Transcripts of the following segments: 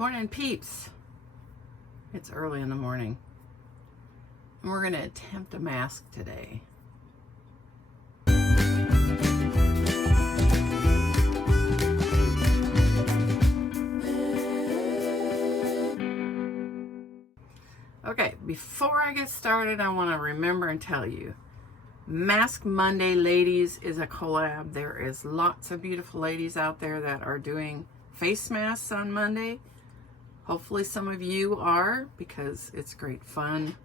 Morning, peeps. It's early in the morning. And we're going to attempt a mask today. Okay, before I get started, I want to remember and tell you, Mask Monday Ladies is a collab. There is lots of beautiful ladies out there that are doing face masks on Monday. Hopefully some of you are, because it's great fun.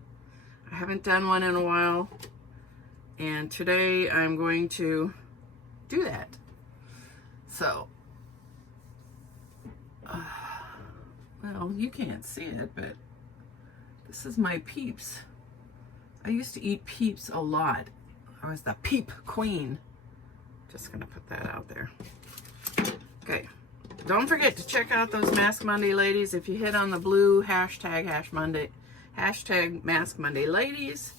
I haven't done one in a while, and today I'm going to do that. So, well, you can't see it, but this is my Peeps. I used to eat Peeps a lot. I was the Peep Queen. Just gonna put that out there. Okay. Don't forget to check out those Mask Monday ladies. If you hit on the blue hashtag Mask Monday Ladies,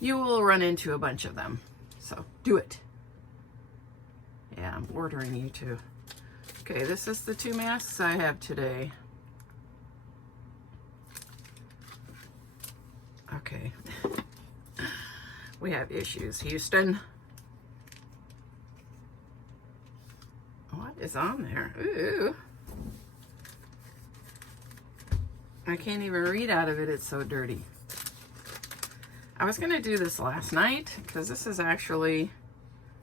you will run into a bunch of them. So do it. Yeah, I'm ordering you too. Okay, this is the two masks I have today. Okay. We have issues, Houston. What is on there? Ooh. I can't even read out of it. It's so dirty. I was going to do this last night because this is actually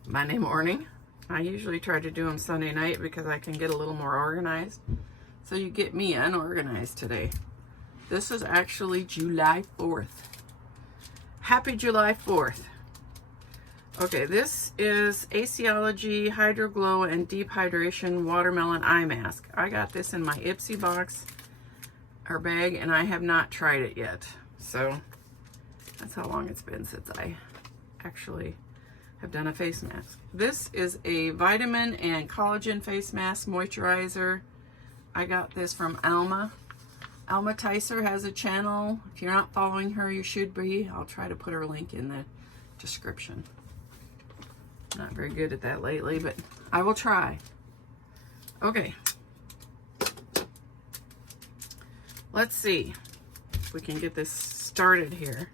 Monday morning. I usually try to do them Sunday night because I can get a little more organized. So you get me unorganized today. This is actually July 4th. Happy July 4th. Okay, this is Aciology Hydro Glow and Deep Hydration Watermelon Eye Mask. I got this in my Ipsy box or bag, and I have not tried it yet. So that's how long it's been since I actually have done a face mask. This is a vitamin and collagen face mask moisturizer. I got this from Alma. Alma Ticer has a channel. If you're not following her, you should be. I'll try to put her link in the description. Not very good at that lately, but I will try. Okay. Let's see if we can get this started here.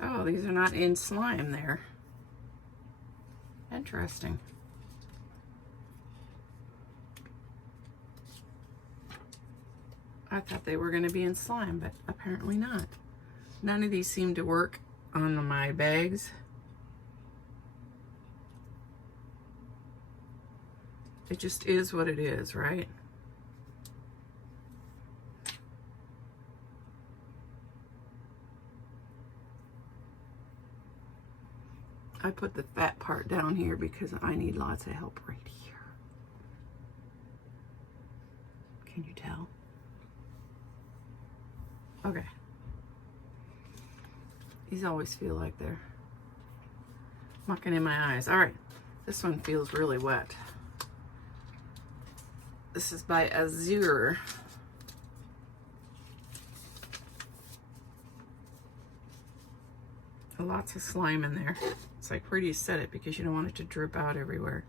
Oh, these are not in slime there. Interesting. I thought they were going to be in slime, but apparently not. None of these seem to work on my bags. It just is what it is, right? I put the fat part down here because I need lots of help right here. Can you tell? Okay. These always feel like they're mucking in my eyes. All right, this one feels really wet. This is by Azure. Lots of slime in there. It's like, where do you set it? Because you don't want it to drip out everywhere.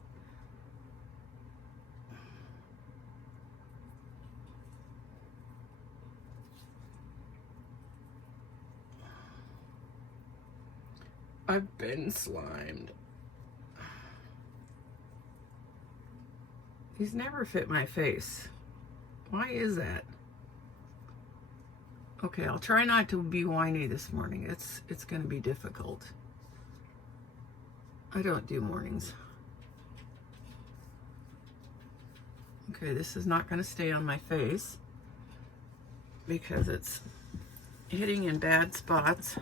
I've been slimed. These never fit my face. Why is that? Okay, I'll try not to be whiny this morning. It's going to be difficult. I don't do mornings. Okay, this is not going to stay on my face because it's hitting in bad spots.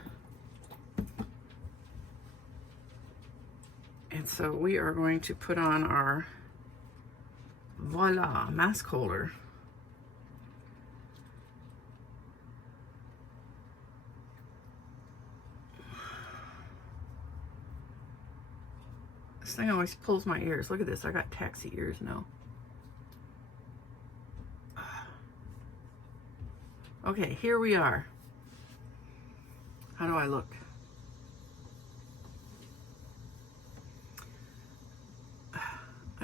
And so we are going to put on our, voila, mask holder. This thing always pulls my ears. Look at this, I got taxi ears now. Okay, here we are. How do I look?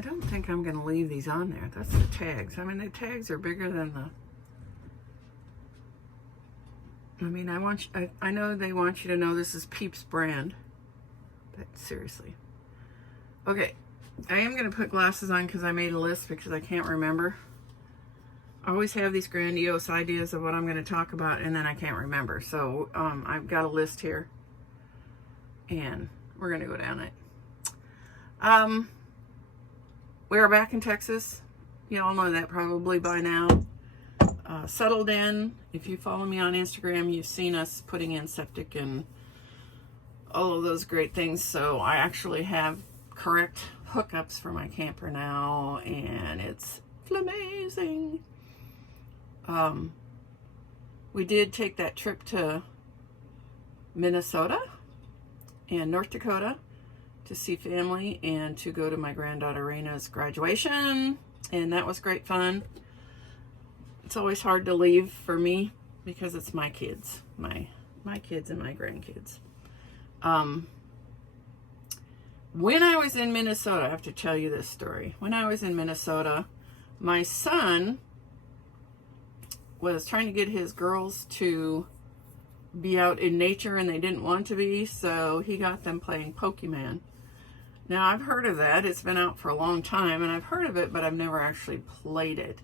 don't think I'm going to leave these on there. That's the tags. I mean, the tags are bigger than the... I mean, I know they want you to know this is Peeps brand, but seriously. Okay, I am going to put glasses on because I made a list because I can't remember. I always have these grandiose ideas of what I'm going to talk about, and then I can't remember. So I've got a list here, and we're going to go down it. We are back in Texas. You all know that probably by now. Settled in. If you follow me on Instagram, you've seen us putting in septic and all of those great things. So I actually have correct hookups for my camper now, and it's flamazing. We did take that trip to Minnesota and North Dakota to see family and to go to my granddaughter Raina's graduation, and that was great fun. It's always hard to leave for me because it's my kids, my kids and my grandkids. When I was in Minnesota, I have to tell you this story. When I was in Minnesota, my son was trying to get his girls to be out in nature, and they didn't want to be, so he got them playing Pokemon. Now, I've heard of that. It's been out for a long time, and I've heard of it, but I've never actually played it.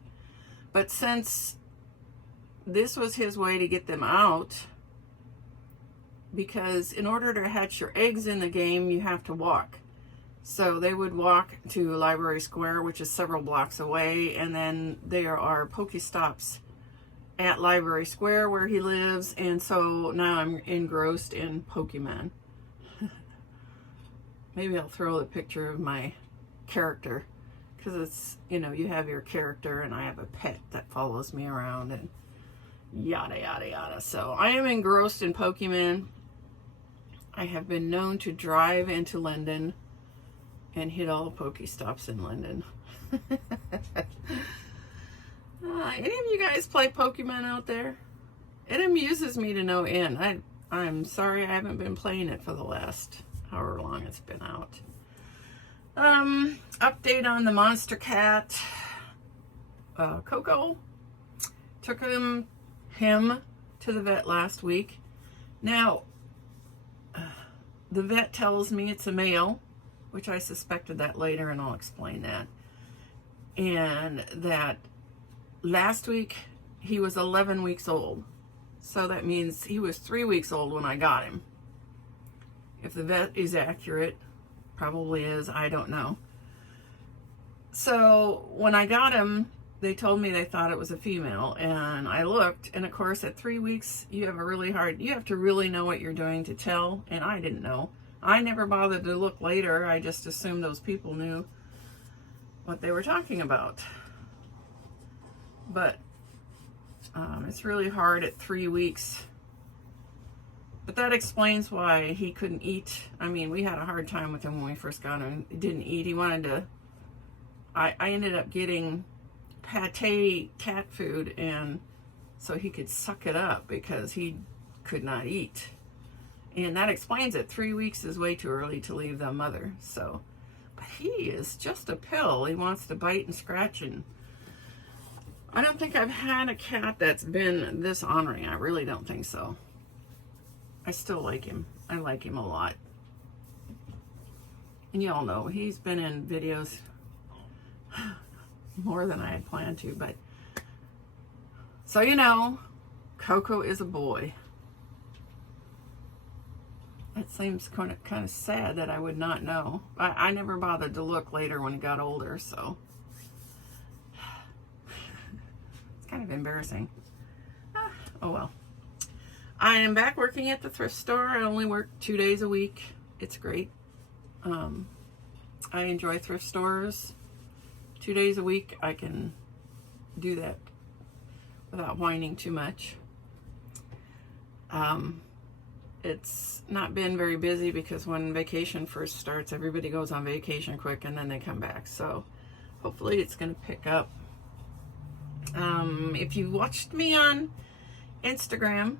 But since this was his way to get them out, because in order to hatch your eggs in the game, you have to walk. So they would walk to Library Square, which is several blocks away, and then there are Pokestops at Library Square where he lives, and so now I'm engrossed in Pokemon. Maybe I'll throw the picture of my character, because it's, you know, you have your character and I have a pet that follows me around and yada yada yada. So I am engrossed in Pokemon. I have been known to drive into Linden and hit all the Pokestops in Linden. Any of you guys play Pokemon out there? It amuses me to no end. I'm sorry I haven't been playing it for the last however long it's been out. Update on the monster cat. Coco. Took him to the vet last week. Now, the vet tells me it's a male, which I suspected that later, and I'll explain that. And that last week he was 11 weeks old. So that means he was 3 weeks old when I got him. If the vet is accurate, probably is, I don't know. So when I got him, they told me they thought it was a female, and I looked, and of course at 3 weeks you have to really know what you're doing to tell, and I didn't know. I never bothered to look later. I just assumed those people knew what they were talking about. But it's really hard at 3 weeks. But that explains why he couldn't eat. I mean, we had a hard time with him when we first got him. He didn't eat. He wanted to... I ended up getting pate cat food, and so he could suck it up because he could not eat. And that explains it. 3 weeks is way too early to leave the mother. So, but he is just a pill. He wants to bite and scratch, and I don't think I've had a cat that's been this ornery. I really don't think so. I still like him. I like him a lot. And you all know, he's been in videos more than I had planned to, but so you know, Coco is a boy. It seems kind of sad that I would not know. I never bothered to look later when he got older, so it's kind of embarrassing. Oh well. I am back working at the thrift store. I only work 2 days a week. It's great. I enjoy thrift stores. 2 days a week, I can do that without whining too much. It's not been very busy because when vacation first starts, everybody goes on vacation quick and then they come back. So hopefully it's going to pick up. If you watched me on Instagram,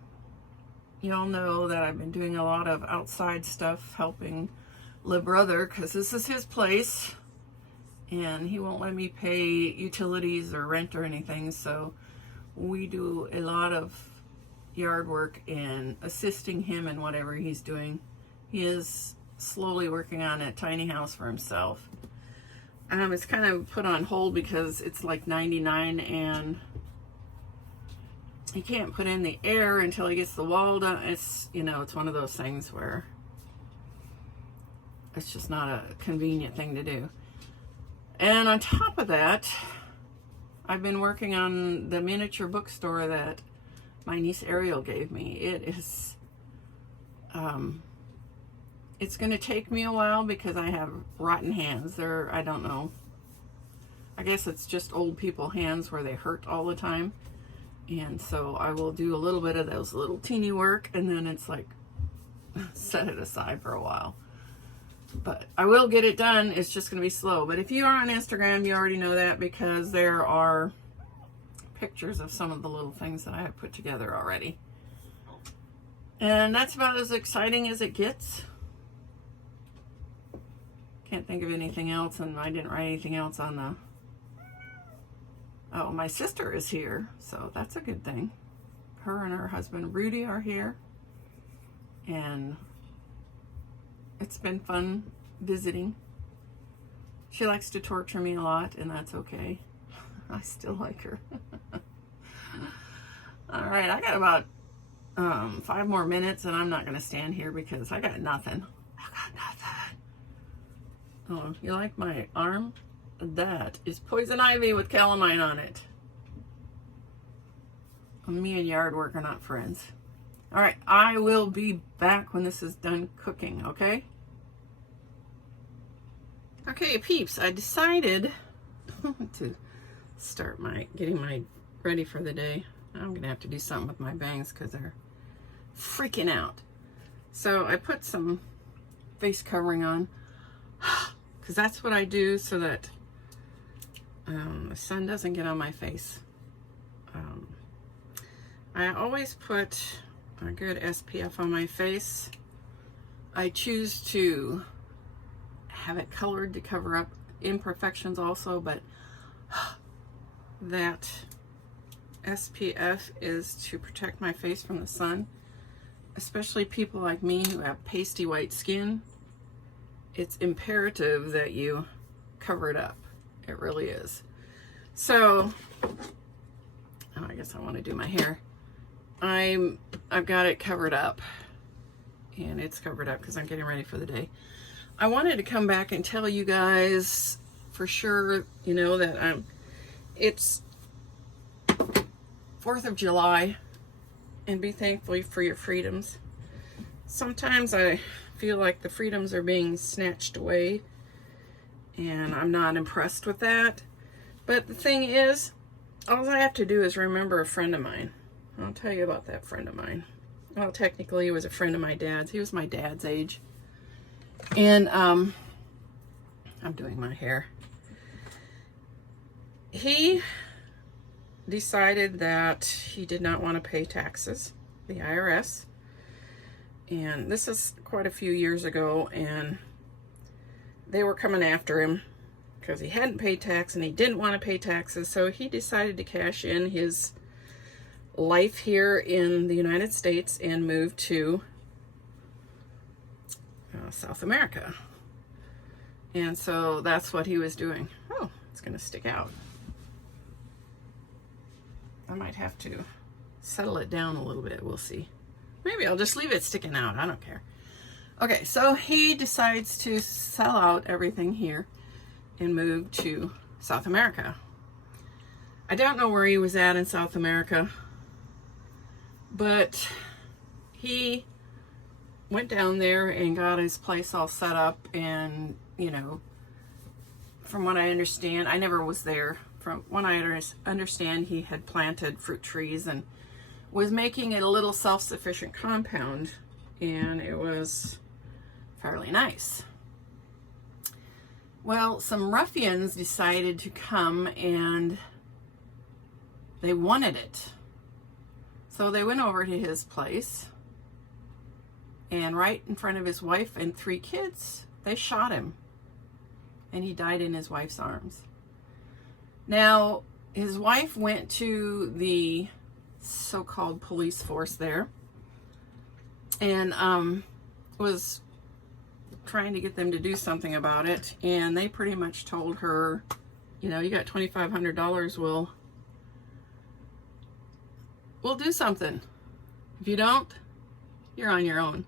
you all know that I've been doing a lot of outside stuff, helping Le Brother, because this is his place. and he won't let me pay utilities or rent or anything, so we do a lot of yard work and assisting him in whatever he's doing. He is slowly working on a tiny house for himself. It's kind of put on hold because it's like 99 and he can't put in the air until he gets the wall done. It's, you know, it's one of those things where it's just not a convenient thing to do. And on top of that, I've been working on the miniature bookstore that my niece Ariel gave me. It is, it's going to take me a while because I have rotten hands. They're, I don't know, I guess it's just old people hands where they hurt all the time. And so I will do a little bit of those little teeny work, and then it's like set it aside for a while. But I will get it done. It's just going to be slow. But if you are on Instagram, you already know that because there are pictures of some of the little things that I have put together already. And that's about as exciting as it gets. Can't think of anything else, and I didn't write anything else on the... Oh, my sister is here, so that's a good thing. Her and her husband Rudy are here, and it's been fun visiting. She likes to torture me a lot, and that's okay. I still like her. All right, I got about 5 more minutes, and I'm not going to stand here because I got nothing. I got nothing. Oh, you like my arm? That is poison ivy with calamine on it. Me and yard work are not friends. All right, I will be back when this is done cooking, okay? Okay, peeps, I decided to start getting my ready for the day. I'm gonna have to do something with my bangs because they're freaking out. So I put some face covering on because that's what I do so that the sun doesn't get on my face. I always put a good SPF on my face. I choose to have it colored to cover up imperfections also, but that SPF is to protect my face from the sun, especially people like me who have pasty white skin. It's imperative that you cover it up. It really is. So, oh, I guess I want to do my hair. I've got it covered up, and it's covered up because I'm getting ready for the day. I wanted to come back and tell you guys for sure, you know, that it's 4th of July, and be thankful for your freedoms. Sometimes I feel like the freedoms are being snatched away, and I'm not impressed with that. But the thing is, all I have to do is remember a friend of mine. I'll tell you about that friend of mine. Well, technically he was a friend of my dad's. He was my dad's age. And I'm doing my hair. He decided that he did not want to pay taxes, the IRS. And this is quite a few years ago, and they were coming after him because he hadn't paid tax and he didn't want to pay taxes. So he decided to cash in his life here in the United States and move to South America. And so that's what he was doing. Oh, it's going to stick out. I might have to settle it down a little bit. We'll see. Maybe I'll just leave it sticking out. I don't care. Okay, so he decides to sell out everything here and move to South America. I don't know where he was at in South America, but he went down there and got his place all set up, and, you know, from what I understand, I never was there. From what I understand, he had planted fruit trees and was making it a little self-sufficient compound, and it was fairly nice. Well, some ruffians decided to come, and they wanted it. So they went over to his place, and right in front of his wife and 3 kids, they shot him. and he died in his wife's arms. Now, his wife went to the so-called police force there and was trying to get them to do something about it, and they pretty much told her, you know, you got $2,500, we'll do something. If you don't, you're on your own.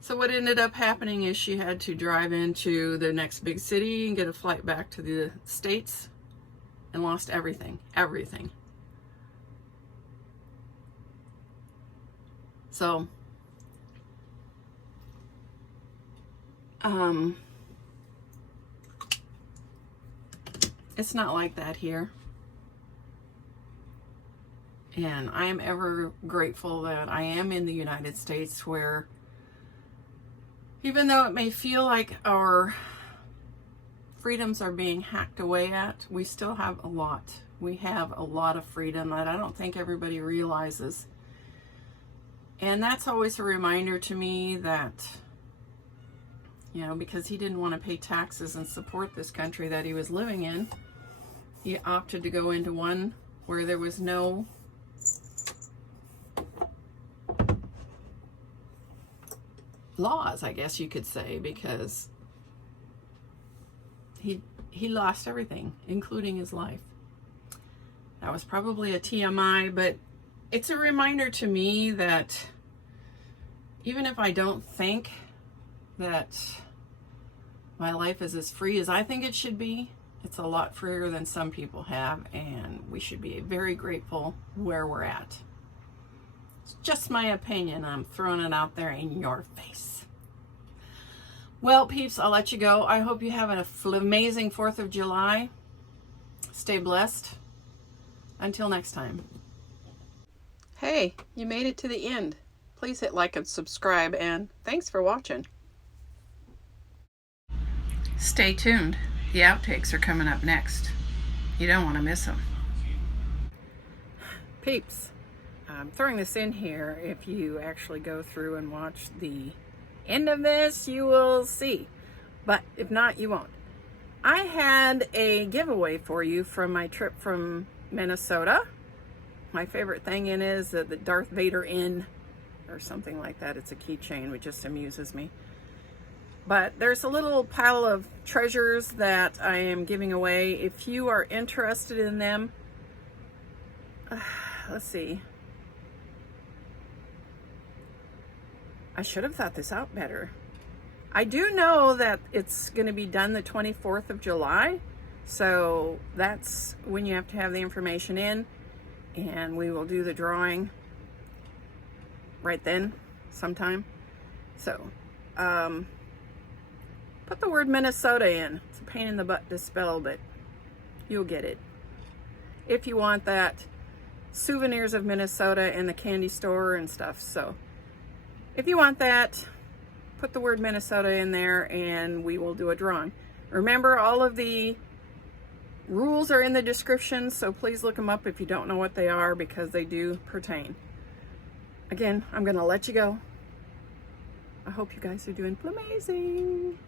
So what ended up happening is she had to drive into the next big city and get a flight back to the States, and lost everything. So, it's not like that here. And I am ever grateful that I am in the United States, where even though it may feel like our freedoms are being hacked away at, we still have a lot. We have a lot of freedom that I don't think everybody realizes. And that's always a reminder to me that, you know, because he didn't want to pay taxes and support this country that he was living in, he opted to go into one where there was no laws, I guess you could say, because he lost everything, including his life. That was probably a TMI, but it's a reminder to me that even if I don't think that my life is as free as I think it should be, it's a lot freer than some people have, and we should be very grateful where we're at. It's just my opinion. I'm throwing it out there in your face. Well, peeps, I'll let you go. I hope you have an amazing 4th of July. Stay blessed. Until next time. Hey, you made it to the end. Please hit like and subscribe, and thanks for watching. Stay tuned. The outtakes are coming up next. You don't want to miss them. Peeps, I'm throwing this in here. If you actually go through and watch the end of this, you will see. But if not, you won't. I had a giveaway for you from my trip from Minnesota. My favorite thing in is the Darth Vader Inn or something like that. It's a keychain, which just amuses me. But there's a little pile of treasures that I am giving away. If you are interested in them, let's see. I should have thought this out better. I do know that it's going to be done the 24th of July. So that's when you have to have the information in. And we will do the drawing right then, sometime. So, put the word Minnesota in. It's a pain in the butt to spell, but you'll get it. If you want that, souvenirs of Minnesota in the candy store and stuff. So, if you want that, put the word Minnesota in there and we will do a drawing. Remember, all of the rules are in the description, so please look them up if you don't know what they are, because they do pertain. Again, I'm going to let you go. I hope you guys are doing amazing.